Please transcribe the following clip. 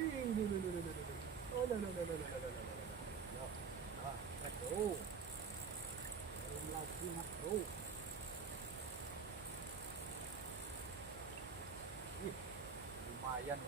Oh, no, no, no, no, no, no, no, no, no, no, no, no. Ah, let's go. Dalam lagi mas bro. Ih, lumayan